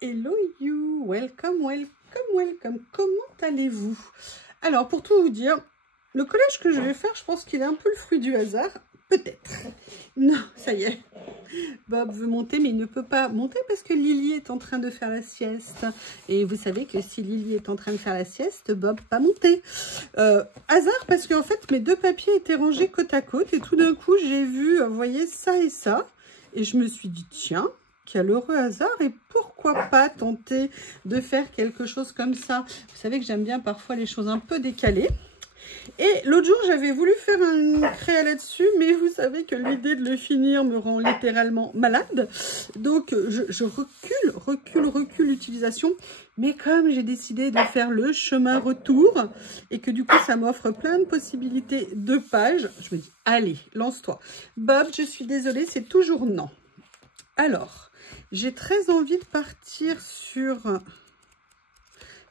Hello you, welcome, welcome, welcome. Comment allez-vous? Alors, pour tout vous dire, le collage que je vais faire, je pense qu'il est un peu le fruit du hasard. Peut-être. Non, ça y est. Bob veut monter, mais il ne peut pas monter parce que Lily est en train de faire la sieste. Et vous savez que si Lily est en train de faire la sieste, Bob pas monter. Hasard parce qu'en fait, mes deux papiers étaient rangés côte à côte. Et tout d'un coup, j'ai vu, vous voyez, ça et ça. Et je me suis dit, tiens, quel heureux hasard. Et pourquoi pas tenter de faire quelque chose comme ça? Vous savez que j'aime bien parfois les choses un peu décalées. Et l'autre jour, j'avais voulu faire une créa là-dessus, mais vous savez que l'idée de le finir me rend littéralement malade. Donc, je recule l'utilisation. Mais comme j'ai décidé de faire le chemin retour et que du coup, ça m'offre plein de possibilités de pages, je me dis, allez, lance-toi. Bob, je suis désolée, c'est toujours non. Alors, j'ai très envie de partir sur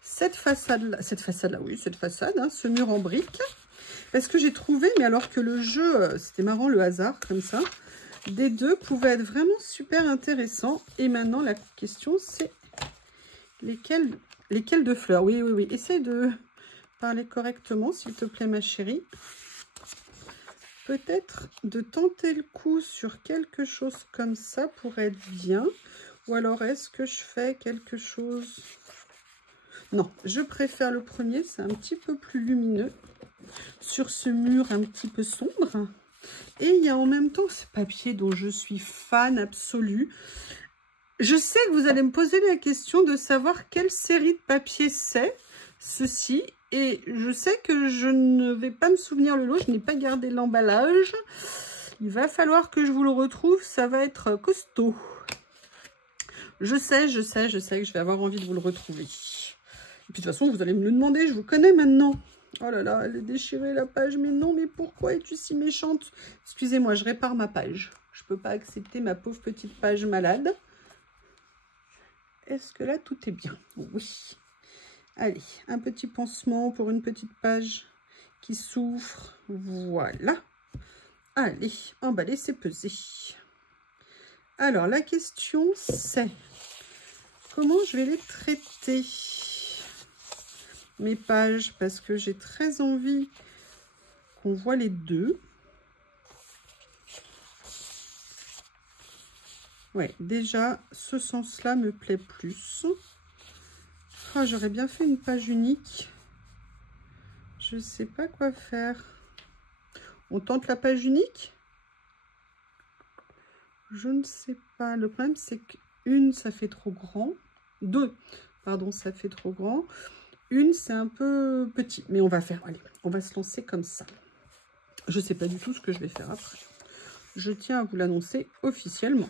cette façade-là, hein, ce mur en briques, parce que j'ai trouvé, mais alors que le jeu, c'était marrant, le hasard, comme ça, des deux pouvait être vraiment super intéressant. Et maintenant, la question, c'est lesquels de fleurs? Oui, oui, oui, essaye de parler correctement, s'il te plaît, ma chérie. Peut-être de tenter le coup sur quelque chose comme ça pourrait être bien. Ou alors, est-ce que je fais quelque chose... Non, je préfère le premier, c'est un petit peu plus lumineux sur ce mur un petit peu sombre. Et il y a en même temps ce papier dont je suis fan absolue. Je sais que vous allez me poser la question de savoir quelle série de papier c'est, ceci. Et je sais que je ne vais pas me souvenir le lot, je n'ai pas gardé l'emballage. Il va falloir que je vous le retrouve, ça va être costaud. Je sais que je vais avoir envie de vous le retrouver. Et puis de toute façon, vous allez me le demander, je vous connais maintenant. Oh là là, elle est déchirée la page. Mais non, mais pourquoi es-tu si méchante? Excusez-moi, je répare ma page. Je ne peux pas accepter ma pauvre petite page malade. Est-ce que là, tout est bien? Oui. Allez, un petit pansement pour une petite page qui souffre. Voilà. Allez, emballer, c'est pesé. Alors, la question, c'est comment je vais les traiter? Mes pages, parce que j'ai très envie qu'on voit les deux. Ouais, déjà, ce sens-là me plaît plus. Oh, j'aurais bien fait une page unique. Je sais pas quoi faire. On tente la page unique? Je ne sais pas. Le problème, c'est qu'une, ça fait trop grand. Deux, pardon, ça fait trop grand. Une, c'est un peu petit. Mais on va faire, allez, on va se lancer comme ça. Je ne sais pas du tout ce que je vais faire après. Je tiens à vous l'annoncer officiellement.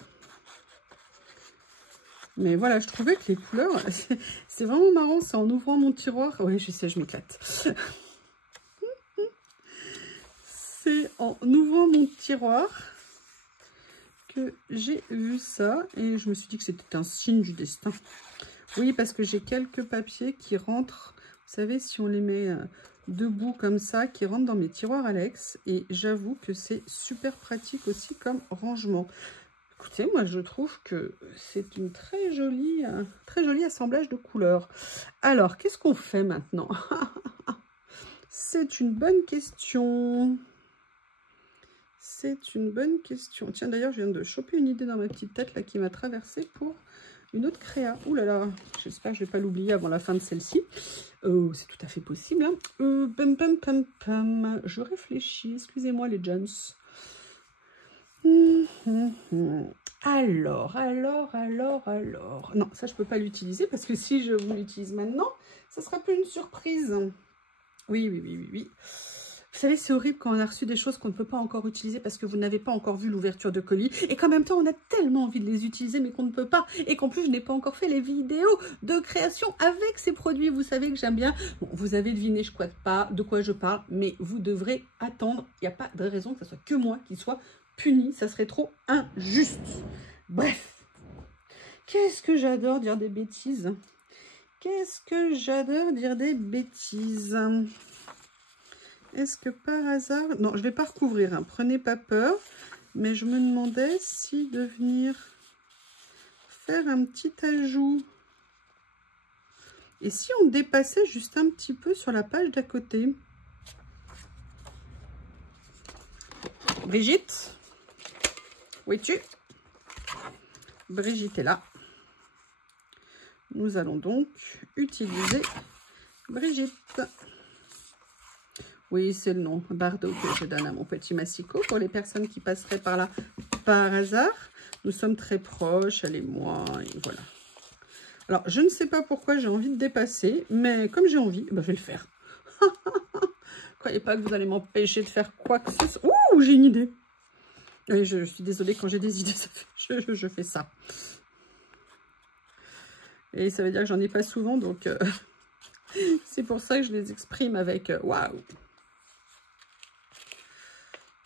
Mais voilà, je trouvais que les couleurs, c'est vraiment marrant. C'est en ouvrant mon tiroir. Oui, je sais, je m'éclate. C'est en ouvrant mon tiroir que j'ai vu ça. Et je me suis dit que c'était un signe du destin. Oui, parce que j'ai quelques papiers qui rentrent. Vous savez, si on les met debout comme ça, qui rentrent dans mes tiroirs Alex. Et j'avoue que c'est super pratique aussi comme rangement. Écoutez, moi je trouve que c'est une très joli assemblage de couleurs. Alors, qu'est-ce qu'on fait maintenant? C'est une bonne question. C'est une bonne question. Tiens, d'ailleurs, je viens de choper une idée dans ma petite tête là qui m'a traversée pour une autre créa. Ouh là là, j'espère que je ne vais pas l'oublier avant la fin de celle-ci. C'est tout à fait possible. Hein. Je réfléchis. Excusez-moi les Jones. Alors. Non, ça, je peux pas l'utiliser parce que si je vous l'utilise maintenant, ça sera plus une surprise. Oui. Vous savez, c'est horrible quand on a reçu des choses qu'on ne peut pas encore utiliser parce que vous n'avez pas encore vu l'ouverture de colis et qu'en même temps, on a tellement envie de les utiliser mais qu'on ne peut pas et qu'en plus, je n'ai pas encore fait les vidéos de création avec ces produits. Vous savez que j'aime bien. Bon, vous avez deviné, je ne crois pas de quoi je parle, mais vous devrez attendre. Il n'y a pas de raison que ce soit que moi qui soit puni, ça serait trop injuste. Bref, qu'est-ce que j'adore dire des bêtises. Qu'est-ce que j'adore dire des bêtises. Est-ce que par hasard... Non, je ne vais pas recouvrir, hein. Prenez pas peur. Mais je me demandais si de venir faire un petit ajout Et si on dépassait juste un petit peu sur la page d'à côté? Brigitte, où es-tu? Brigitte est là. Nous allons donc utiliser Brigitte. Oui, c'est le nom Bardot que je donne à mon petit Massicot pour les personnes qui passeraient par là par hasard. Nous sommes très proches, elle et moi, et voilà. Alors, je ne sais pas pourquoi j'ai envie de dépasser, mais comme j'ai envie, ben, je vais le faire. Croyez pas que vous allez m'empêcher de faire quoi que ce soit. Ouh, j'ai une idée. Oui, je suis désolée, quand j'ai des idées, je fais ça. Et ça veut dire que j'en ai pas souvent, donc c'est pour ça que je les exprime avec waouh.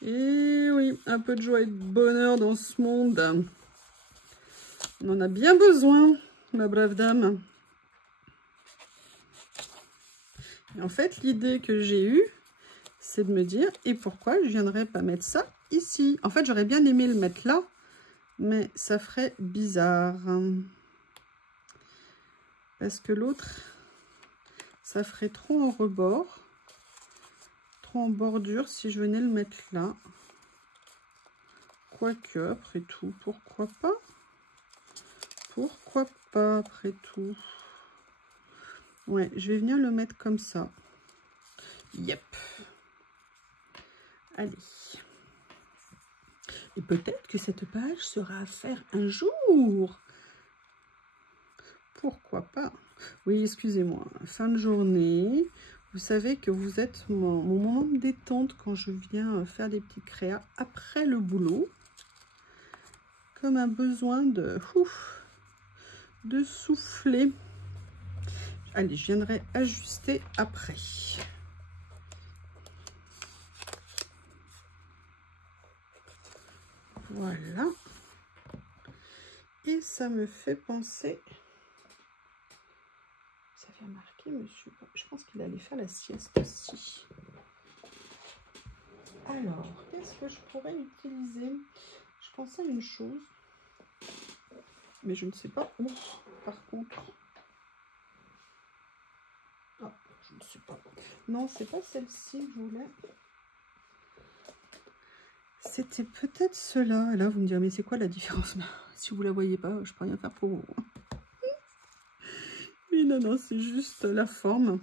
Et oui, un peu de joie et de bonheur dans ce monde. On en a bien besoin, ma brave dame. Et en fait, l'idée que j'ai eue, c'est de me dire, et pourquoi je viendrais pas mettre ça ici? En fait, j'aurais bien aimé le mettre là, mais ça ferait bizarre. Parce que l'autre, ça ferait trop en rebord, trop en bordure si je venais le mettre là. Quoique, après tout, pourquoi pas? Pourquoi pas, après tout? Ouais, je vais venir le mettre comme ça. Yep. Allez. Et peut-être que cette page sera à faire un jour. Pourquoi pas? Oui, excusez-moi. Fin de journée. Vous savez que vous êtes mon moment de détente quand je viens faire des petits créas après le boulot. Comme un besoin de souffler. Allez, je viendrai ajuster après. Voilà. Et ça me fait penser... Ça vient marquer, monsieur. Je pense qu'il allait faire la sieste aussi. Alors, qu'est-ce que je pourrais utiliser? Je pensais à une chose. Mais je ne sais pas où, par contre. Ah, je ne sais pas. Non, c'est pas celle-ci que je voulais. C'était peut-être cela. Et là, vous me direz, mais c'est quoi la différence? Si vous la voyez pas, je peux rien faire pour vous. Oui, non, non, c'est juste la forme.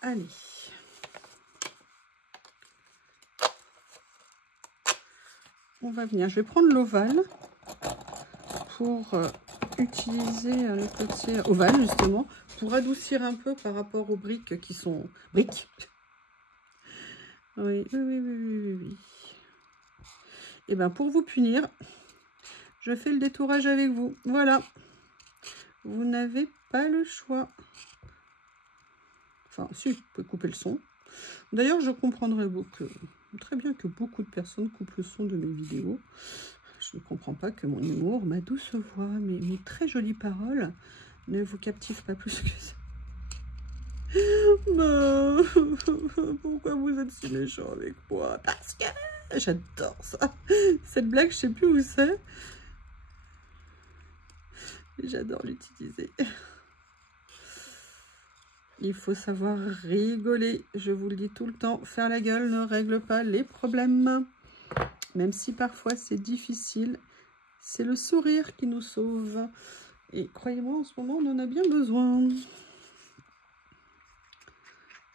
Allez. On va venir. Je vais prendre l'ovale pour utiliser le côté ovale, justement, pour adoucir un peu par rapport aux briques qui sont... Briques. Oui, oui, oui, oui, oui, oui. Et bien, pour vous punir, je fais le détourage avec vous. Voilà. Vous n'avez pas le choix. Enfin, si, vous pouvez couper le son. D'ailleurs, je comprendrais très bien que beaucoup de personnes coupent le son de mes vidéos. Je ne comprends pas que mon humour, ma douce voix, mes très jolies paroles ne vous captivent pas plus que ça. Non. Pourquoi vous êtes si méchant avec moi? Parce que j'adore ça. Cette blague, je sais plus où c'est. J'adore l'utiliser. Il faut savoir rigoler. Je vous le dis tout le temps. Faire la gueule ne règle pas les problèmes. Même si parfois c'est difficile. C'est le sourire qui nous sauve. Et croyez-moi, en ce moment, on en a bien besoin.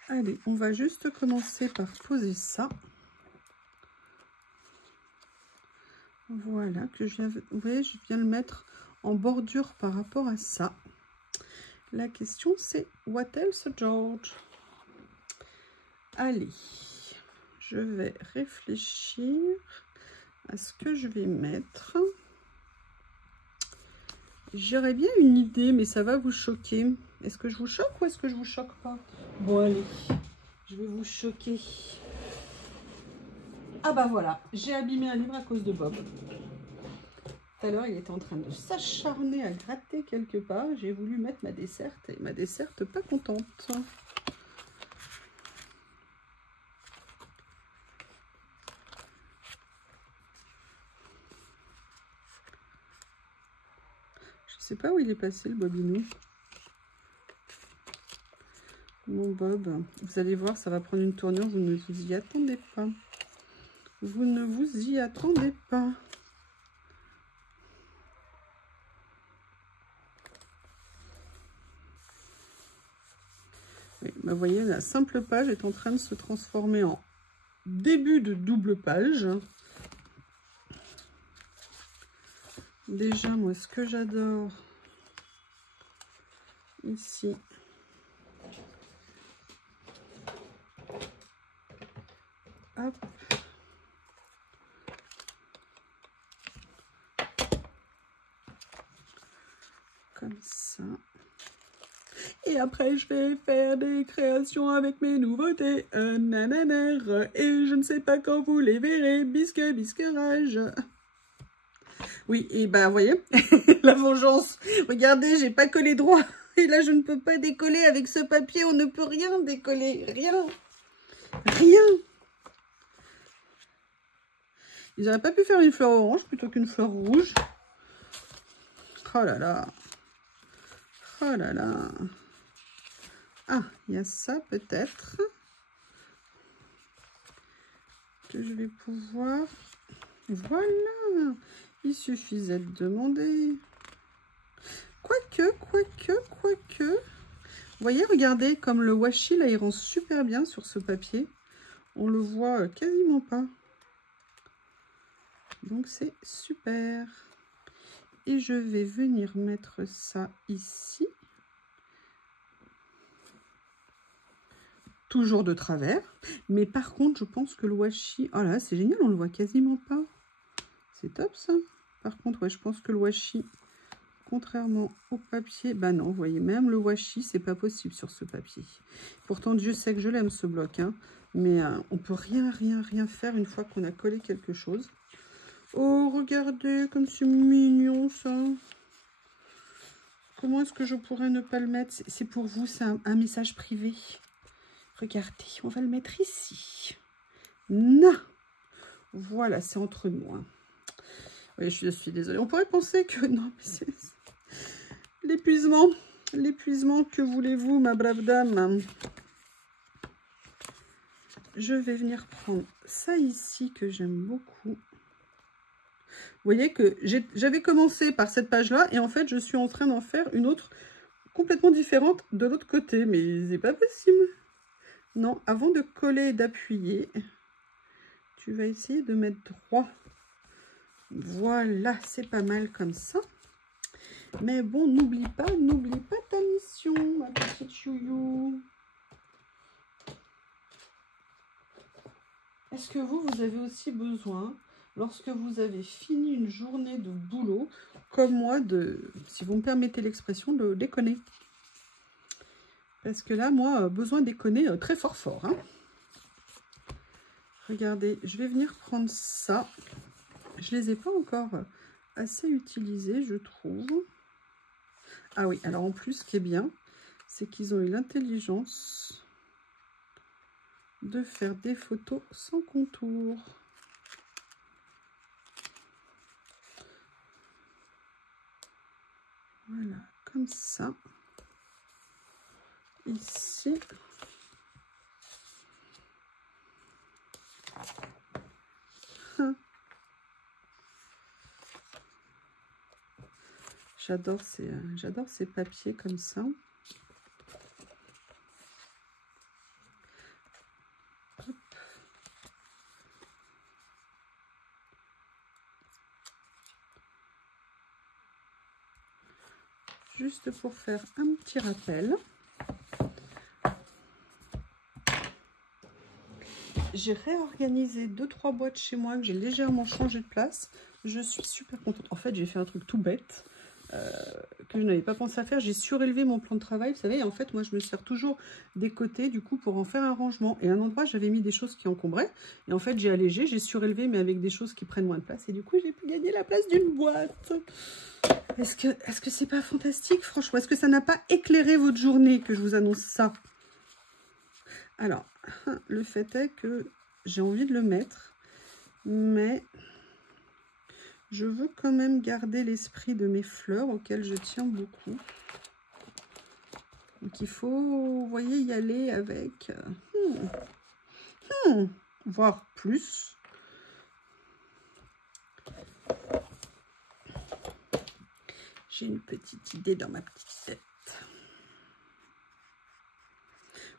Allez, on va juste commencer par poser ça. Voilà, que je viens, vous voyez, je viens le mettre en bordure par rapport à ça. La question, c'est what else, George? Allez, je vais réfléchir à ce que je vais mettre. J'aurais bien une idée, mais ça va vous choquer. Est-ce que je vous choque ou est-ce que je vous choque pas? Bon, allez, je vais vous choquer. Ah bah voilà, j'ai abîmé un livre à cause de Bob. Tout à l'heure, il était en train de s'acharner à gratter quelque part. J'ai voulu mettre ma desserte et ma desserte pas contente. sais pas où il est passé, le bobinou. Mon bob. Vous allez voir, ça va prendre une tournure. Vous ne vous y attendez pas. Vous ne vous y attendez pas. Oui, bah vous voyez, la simple page est en train de se transformer en début de double page. Déjà, moi, ce que j'adore ici, hop, comme ça. Et après, je vais faire des créations avec mes nouveautés, nananère, et je ne sais pas quand vous les verrez, bisquerage. Oui, et ben, vous voyez, la vengeance. Regardez, j'ai pas collé droit. Et là, je ne peux pas décoller avec ce papier. On ne peut rien décoller. Rien. Rien. Ils n'auraient pas pu faire une fleur orange plutôt qu'une fleur rouge. Oh là là. Oh là là. Ah, il y a ça peut-être. Que je vais pouvoir... Voilà. Il suffisait de demander. Quoique. Vous voyez, regardez, comme le washi, là, il rend super bien sur ce papier. On le voit quasiment pas. Donc, c'est super. Et je vais venir mettre ça ici. Toujours de travers. Mais par contre, je pense que le washi... Oh là, c'est génial, on le voit quasiment pas. C'est top, ça. Par contre, ouais, je pense que le washi... Contrairement au papier, bah non, vous voyez, même le washi, c'est pas possible sur ce papier. Pourtant, Dieu sait que je l'aime, ce bloc, hein, mais on peut rien faire une fois qu'on a collé quelque chose. Oh, regardez, comme c'est mignon, ça. Comment est-ce que je pourrais ne pas le mettre? C'est pour vous, c'est un message privé. Regardez, on va le mettre ici. Non. Voilà, c'est entre nous. Hein. Oui, je suis désolée. On pourrait penser que... Non, mais c'est... L'épuisement. L'épuisement, que voulez-vous, ma brave dame? Je vais venir prendre ça ici, que j'aime beaucoup. Vous voyez que j'avais commencé par cette page-là, et en fait, je suis en train d'en faire une autre complètement différente de l'autre côté. Mais c'est pas possible. Non, avant de coller et d'appuyer, tu vas essayer de mettre droit. Voilà, c'est pas mal comme ça. Mais bon, n'oublie pas ta mission, ma petite chouillou. Est-ce que vous avez aussi besoin, lorsque vous avez fini une journée de boulot, comme moi, si vous me permettez l'expression, de déconner? Parce que là, moi, besoin de déconner très fort. Hein. Regardez, je vais venir prendre ça. Je les ai pas encore assez utilisés, je trouve. Ah oui, alors en plus, ce qui est bien, c'est qu'ils ont eu l'intelligence de faire des photos sans contour. Voilà, comme ça. Ici. J'adore ces papiers comme ça. Hop. Juste pour faire un petit rappel. J'ai réorganisé 2-3 boîtes chez moi que j'ai légèrement changé de place. Je suis super contente. En fait, j'ai fait un truc tout bête que je n'avais pas pensé à faire. J'ai surélevé mon plan de travail, vous savez. Et en fait, moi, je me sers toujours des côtés, du coup, pour en faire un rangement. Et à un endroit, j'avais mis des choses qui encombraient. Et en fait, j'ai allégé, j'ai surélevé, mais avec des choses qui prennent moins de place. Et du coup, j'ai pu gagner la place d'une boîte. Est-ce que c'est pas fantastique, franchement? Est-ce que ça n'a pas éclairé votre journée que je vous annonce ça? Alors, le fait est que j'ai envie de le mettre, mais je veux quand même garder l'esprit de mes fleurs auxquelles je tiens beaucoup. Donc il faut, vous voyez, y aller avec voire plus. J'ai une petite idée dans ma petite tête.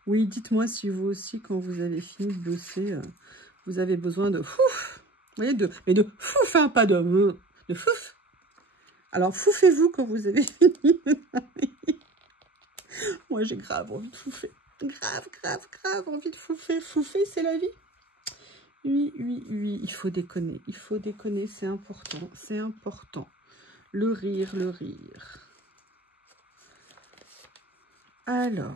Oui, dites-moi si vous aussi, quand vous avez fini de bosser, vous avez besoin de fouf. Vous voyez, mais de fouf, hein, pas de fouf. Alors, foufez-vous quand vous avez fini. Moi, j'ai grave envie de fouffer. Grave envie de fouffer. Fouffer, c'est la vie. Oui, il faut déconner. Il faut déconner, c'est important. C'est important. Le rire. Alors,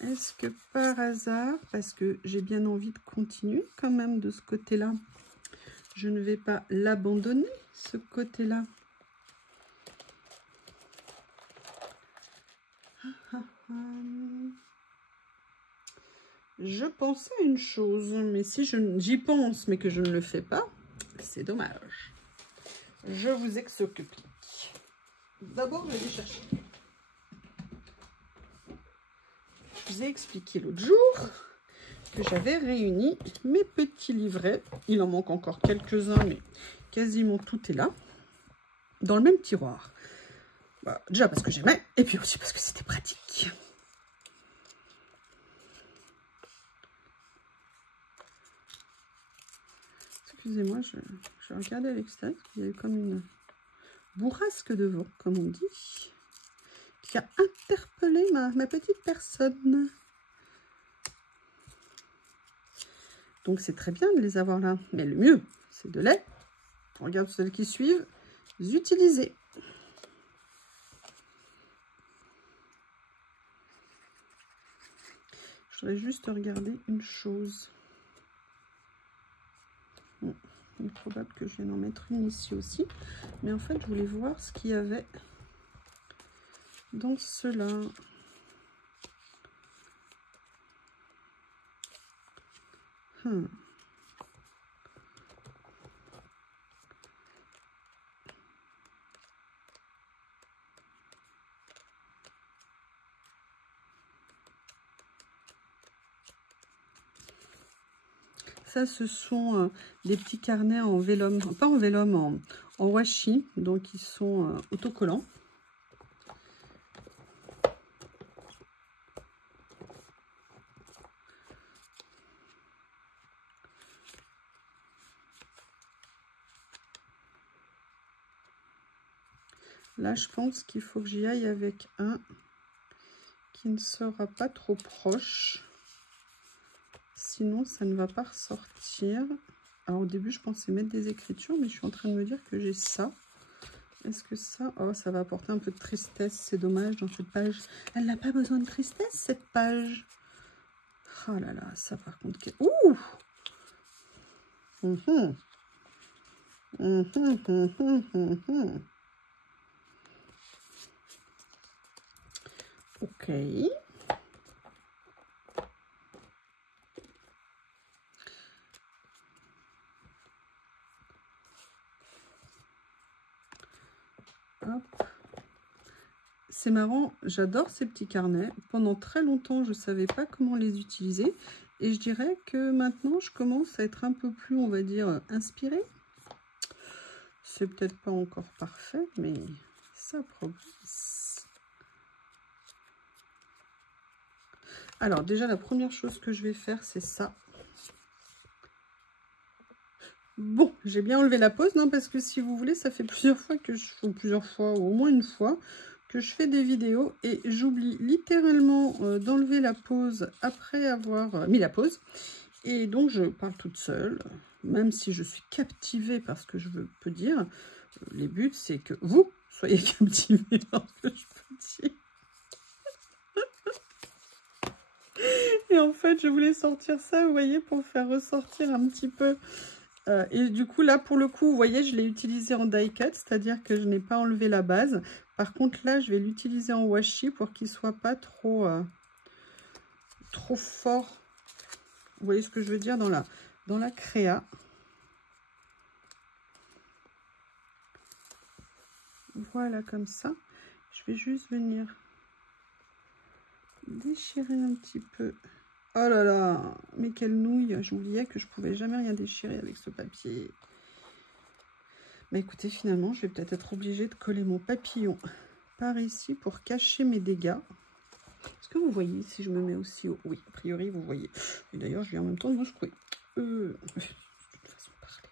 est-ce que par hasard, parce que j'ai bien envie de continuer quand même de ce côté-là, je ne vais pas l'abandonner, ce côté-là. Je pensais à une chose, mais si j'y pense, mais que je ne le fais pas, c'est dommage. Je vous explique. D'abord, je vais chercher. Je vous ai expliqué l'autre jour que j'avais réuni mes petits livrets. Il en manque encore quelques-uns, mais quasiment tout est là, dans le même tiroir. Bah, déjà parce que j'aimais, et puis aussi parce que c'était pratique. Excusez-moi, je regardais à l'extérieur, il y a eu comme une bourrasque de vent, comme on dit, qui a interpellé ma petite personne. Donc c'est très bien de les avoir là, mais le mieux, c'est de les, on regarde celles qui suivent, utiliser. Je voudrais juste regarder une chose. Bon, il est probable que je vienne en mettre une ici aussi, mais en fait je voulais voir ce qu'il y avait dans cela. Ça, ce sont des petits carnets en vélum, pas en vélum, en washi, donc ils sont autocollants. Là, je pense qu'il faut que j'y aille avec un qui ne sera pas trop proche. Sinon, ça ne va pas ressortir. Alors, au début, je pensais mettre des écritures, mais je suis en train de me dire que j'ai ça. Est-ce que ça... Oh, ça va apporter un peu de tristesse. C'est dommage dans cette page. Elle n'a pas besoin de tristesse, cette page. Oh là là, ça par contre... Ouh! Ok. C'est marrant, j'adore ces petits carnets. Pendant très longtemps, je ne savais pas comment les utiliser. Et je dirais que maintenant, je commence à être un peu plus, on va dire, inspirée. C'est peut-être pas encore parfait, mais ça progresse. Alors, déjà, la première chose que je vais faire, c'est ça. Bon, j'ai bien enlevé la pause, non, parce que si vous voulez, ça fait plusieurs fois que je fais, ou au moins une fois, que je fais des vidéos et j'oublie littéralement d'enlever la pause après avoir mis la pause. Et donc, je parle toute seule, même si je suis captivée par ce que je peux dire. Les buts, c'est que vous soyez captivés par ce que je peux dire. Et en fait, je voulais sortir ça, vous voyez, pour faire ressortir un petit peu... et du coup, là, pour le coup, vous voyez, je l'ai utilisé en die cut, c'est-à-dire que je n'ai pas enlevé la base. Par contre, là, je vais l'utiliser en washi pour qu'il ne soit pas trop, trop fort. Vous voyez ce que je veux dire dans la créa. Voilà, comme ça. Je vais juste venir déchirer un petit peu. Oh là là, mais quelle nouille! J'oubliais que je pouvais jamais rien déchirer avec ce papier. Bah écoutez, finalement, je vais peut-être être obligée de coller mon papillon par ici pour cacher mes dégâts. Est-ce que vous voyez si je me mets aussi haut? Oui, a priori, vous voyez. Et d'ailleurs, je viens en même temps de me secouer. C'est une façon de parler.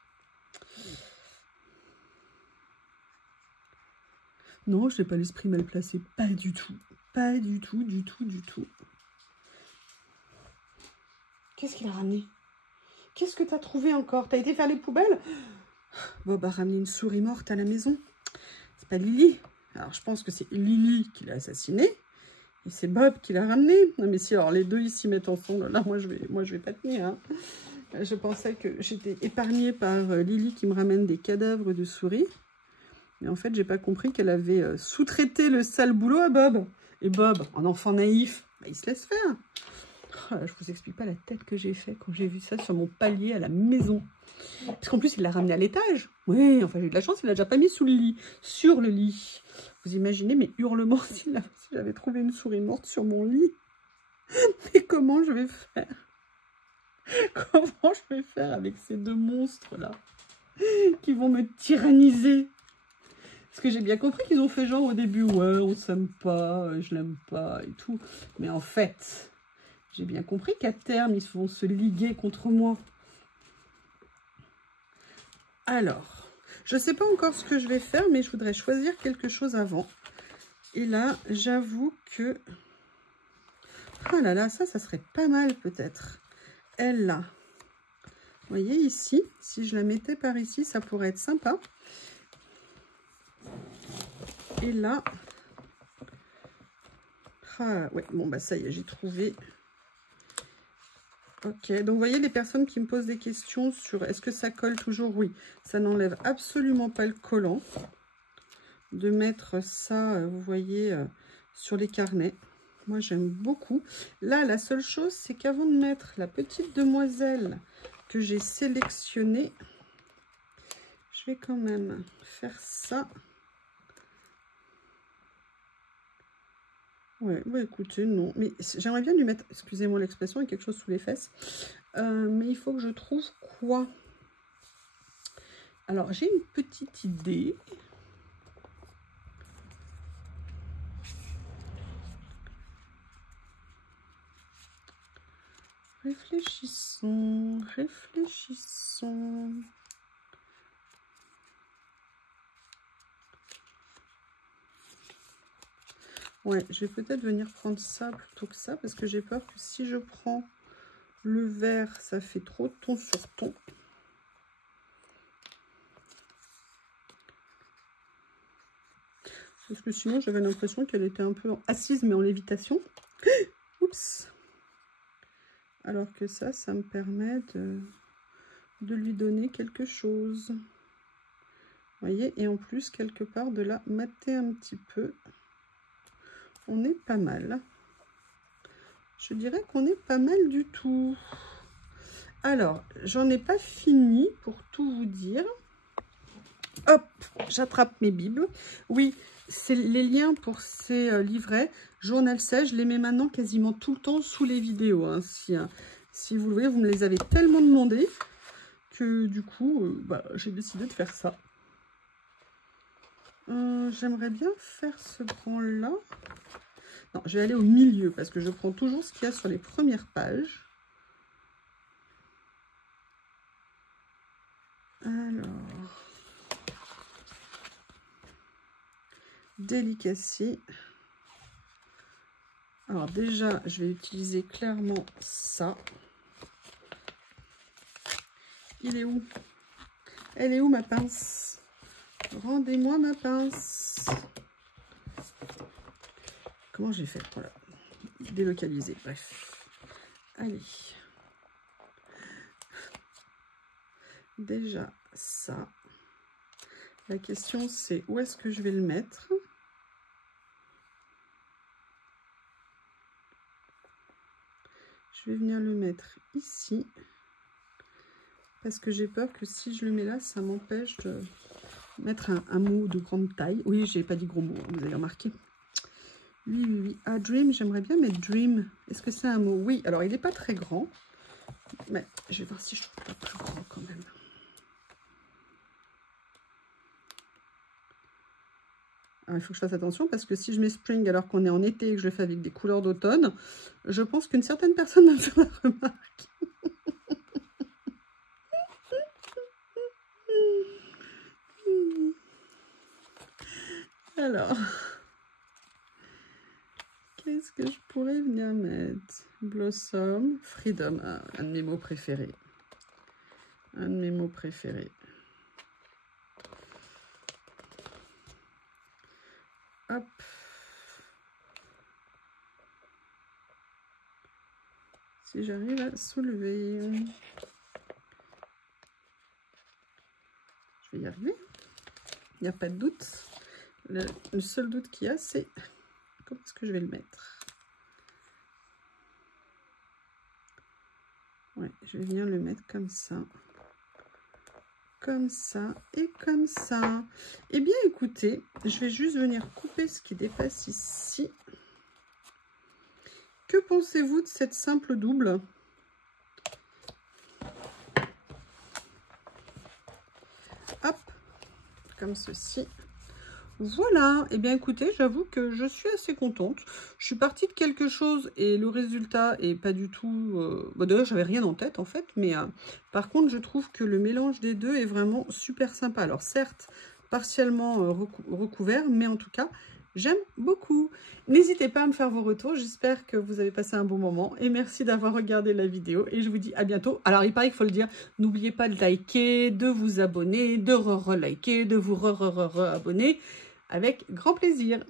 Non, je n'ai pas l'esprit mal placé. Pas du tout. Pas du tout, du tout, du tout. Qu'est-ce qu'il a ramené? Qu'est-ce que tu as trouvé encore? Tu as été faire les poubelles? Bob a ramené une souris morte à la maison. C'est pas Lily. Alors, je pense que c'est Lily qui l'a assassinée. Et c'est Bob qui l'a ramené. Non, mais si alors les deux ils s'y mettent ensemble, là, moi je vais pas tenir. Hein. Je pensais que j'étais épargnée par Lily qui me ramène des cadavres de souris. Mais en fait, j'ai pas compris qu'elle avait sous-traité le sale boulot à Bob. Et Bob, un enfant naïf, bah, il se laisse faire. Oh, je vous explique pas la tête que j'ai fait quand j'ai vu ça sur mon palier à la maison. Parce qu'en plus, il l'a ramené à l'étage. Oui, enfin, j'ai eu de la chance, il l'a déjà pas mis sous le lit, sur le lit. Vous imaginez mes hurlements si j'avais trouvé une souris morte sur mon lit. Mais comment je vais faire? Comment je vais faire avec ces deux monstres-là qui vont me tyranniser? Parce que j'ai bien compris qu'ils ont fait genre au début, ouais, on s'aime pas, je l'aime pas et tout. Mais en fait, j'ai bien compris qu'à terme, ils vont se liguer contre moi. Alors, je ne sais pas encore ce que je vais faire, mais je voudrais choisir quelque chose avant. Et là, j'avoue que... Ah là là, ça serait pas mal peut-être. Elle là. Vous voyez ici, si je la mettais par ici, ça pourrait être sympa. Et là... Ah ouais, bon bah ça y est, j'ai trouvé... Ok, donc vous voyez les personnes qui me posent des questions sur est-ce que ça colle toujours? Oui, ça n'enlève absolument pas le collant. De mettre ça, vous voyez, sur les carnets. Moi, j'aime beaucoup. Là, la seule chose, c'est qu'avant de mettre la petite demoiselle que j'ai sélectionnée, je vais quand même faire ça. Ouais, bah écoutez, non. Mais j'aimerais bien lui mettre, excusez-moi l'expression, quelque chose sous les fesses. Mais il faut que je trouve quoi? Alors, j'ai une petite idée. Réfléchissons, réfléchissons. Ouais, je vais peut-être venir prendre ça plutôt que ça, parce que j'ai peur que si je prends le vert, ça fait trop ton sur ton. Parce que sinon, j'avais l'impression qu'elle était un peu assise, mais en lévitation. Oups! Alors que ça me permet de lui donner quelque chose. Vous voyez? Et en plus, quelque part, de la mater un petit peu. On est pas mal. Je dirais qu'on est pas mal du tout. Alors, j'en ai pas fini pour tout vous dire. Hop, j'attrape mes bibles. Oui, c'est les liens pour ces livrets. Journal sèche, je les mets maintenant quasiment tout le temps sous les vidéos. Hein. Si vous le voyez, vous me les avez tellement demandé que du coup, j'ai décidé de faire ça. J'aimerais bien faire ce branle-là. Non, je vais aller au milieu parce que je prends toujours ce qu'il y a sur les premières pages. Alors, Delicacy. Alors déjà, je vais utiliser clairement ça. Il est où? Elle est où ma pince? Rendez-moi ma pince. Comment j'ai fait? Voilà. Délocaliser, bref. Allez. Déjà, ça. La question, c'est où est-ce que je vais le mettre? Je vais venir le mettre ici. Parce que j'ai peur que si je le mets là, ça m'empêche mettre un mot de grande taille. Oui, j'ai pas dit gros mot, vous avez remarqué. Oui, oui, oui. Ah, Dream, j'aimerais bien mettre Dream. Est-ce que c'est un mot? Oui, alors il n'est pas très grand. Mais je vais voir si je trouve pas plus grand quand même. Alors, il faut que je fasse attention parce que si je mets Spring alors qu'on est en été et que je le fais avec des couleurs d'automne, je pense qu'une certaine personne va me faire la remarque. Alors, qu'est-ce que je pourrais venir mettre? Blossom, Freedom, un de mes mots préférés. Un de mes mots préférés. Hop. Si j'arrive à soulever. Je vais y arriver. Il n'y a pas de doute. Le seul doute qu'il y a, c'est comment est-ce que je vais le mettre. Ouais, je vais venir le mettre comme ça. Comme ça et comme ça. Eh bien, écoutez, je vais juste venir couper ce qui dépasse ici. Que pensez-vous de cette simple double? Hop, comme ceci. Voilà, et bien écoutez, j'avoue que je suis assez contente. Je suis partie de quelque chose et le résultat est pas du tout... Bon, d'ailleurs, j'avais rien en tête en fait, mais par contre, je trouve que le mélange des deux est vraiment super sympa. Alors certes, partiellement recouvert, mais en tout cas, j'aime beaucoup. N'hésitez pas à me faire vos retours, j'espère que vous avez passé un bon moment et merci d'avoir regardé la vidéo et je vous dis à bientôt. Alors il paraît qu'il faut le dire, n'oubliez pas de liker, de vous abonner, de re-liker, de vous re-abonner. Avec grand plaisir.